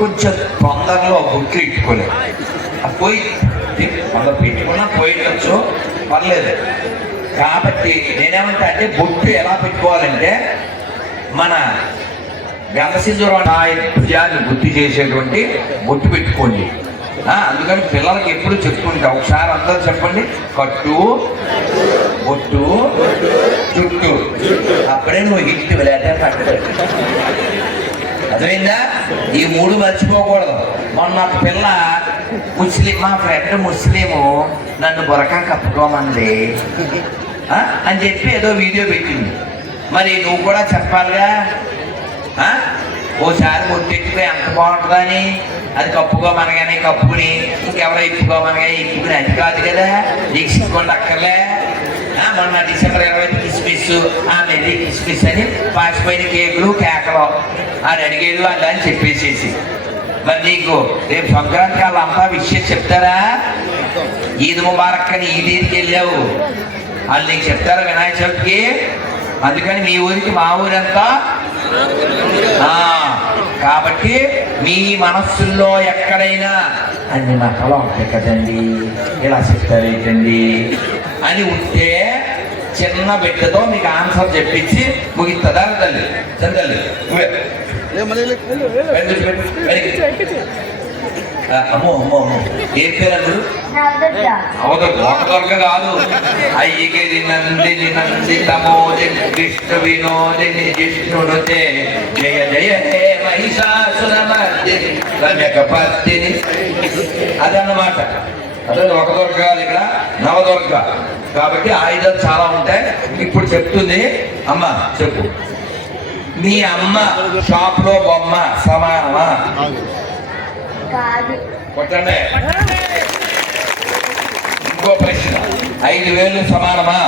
కొంచెం తొందరలో బొట్లు ఇట్టుకోలేదు. ఆ పొయ్యి మనం పెట్టుకున్నా పోయిండొచ్చు, పర్లేదు. కాబట్టి నేనేమంటా అంటే బొట్టు ఎలా పెట్టుకోవాలంటే మన గంధసింధూరం భుజాన్ని గుర్తు చేసేటువంటి బొట్టు పెట్టుకోండి. అందుకని పిల్లలకి ఎప్పుడు చెప్పుకుంటా, ఒకసారి అందరూ చెప్పండి, కట్టు, బొట్టు, చుట్టు. అప్పుడే నువ్వు హిట్ లేకపోతే కట్టు. అర్థమైందా? ఈ మూడు మర్చిపోకూడదు. మొన్న ఒక పిల్ల మా ఫ్రెండ్ ముస్లిము నన్ను బురకా కప్పుకోమంది అని చెప్పి ఏదో వీడియో పెట్టింది. మరి నువ్వు కూడా చెప్పాలిగా, ఓసారి బొట్టెట్టుకో ఎంత బాగుంటుందని. అది కప్పుకోమనగానే కప్పుకుని ఇంకెవరో ఇప్పుకోమనగా ఇప్పుకుని అది కాదు కదా, నీకు సిగ్గుండి అక్కర్లే. మొన్న డిసెంబర్ 20 కిస్మిస్ నెల్లి కిస్మిస్ అని పాసిపోయిన కేకులు కేకలు అడిగేళ్ళు అలా అని చెప్పేసేసి, మరి నీకు రేపు సంక్రాంతి వాళ్ళంతా విషయం చెప్తారా? ఈద్ ముబారక్ అని ఈదీకి వెళ్ళావు, వాళ్ళు నీకు చెప్తారా వినాయక చవితికి? అందుకని మీ ఊరికి మా ఊరంతా. కాబట్టి మీ మనస్సుల్లో ఎక్కడైనా అన్ని మతాలు ఉంటాయి కదండి, ఇలా చెప్తారేంటండి అని ఉంటే చిన్న బిడ్డతో మీకు ఆన్సర్ చెప్పించి ముగిస్తుందా తల్లి? చందల్లి అమ్మో అమ్మో అమ్మో ఏం పేరు? అవతల ఒకదొరక కాదు. అయ్యగిరి నందిని నందితమోది విష్ణు వినోదిని జిష్ణునుతే జయ జయ హే మహిషాసురమర్దిని రమ్యకపర్దిని. అదన్నమాట. అదే ఒక దొరక కాదు, ఇక్కడ నవదొరక. కాబట్టి ఆయుధాలు చాలా ఉంటాయి. ఇప్పుడు చెప్తుంది అమ్మ, చెప్పు. మీ అమ్మ షాప్ లో బొమ్మ సమానమా? కొట్టండి. ఇంకో ప్రశ్న, 5,000 సమానమా?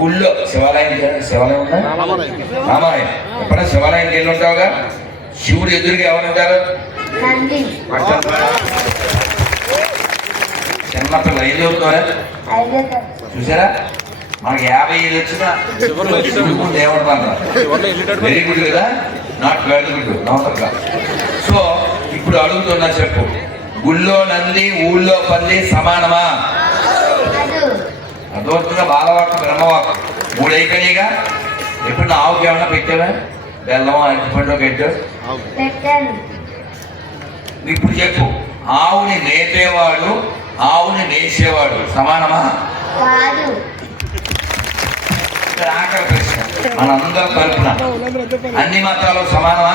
గుళ్ళో శివాలయం ఉందా? రామాలయం. ఎప్పుడైనా శివాలయానికి వెళ్ళి ఉంటావుగా? శివుడు ఎదురుగా ఎవరుంటారు? చిన్నపిల్ల 5 అవుతారా? చూసారా? మనకి 50 ఏళ్ళు వచ్చినా వెరీ గుడ్ కదా, నాట్ వెరీ గుడ్ నవతరక. సో ఇప్పుడు అడుగుతున్నా, చెప్పు. గుళ్ళో నంది ఊళ్ళో పల్లి సమానమా? అదోర్తుగా బాలవాకు బ్రహ్మవాకు 3 అయిపోయినాయిగా. ఎప్పుడు ఆవుకి ఏమన్నా పెట్టావా? బెల్లం అరటిపండు పెట్టావు? ఇప్పుడు చెప్పు. ఆవుని మేపేవాడు ఆవుని మేసేవాడు సమానమా? ఆఖరి ప్రశ్న మనందరం తరపున, అన్ని మతాలు సమానమా?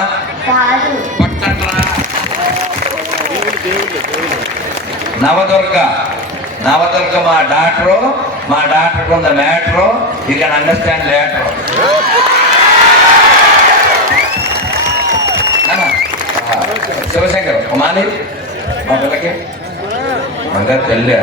నవదుర్గ మా డాక్టర్ కొంత matter, you can understand later. Shivashankar మాది మా పిల్లకి అందరు తల్లి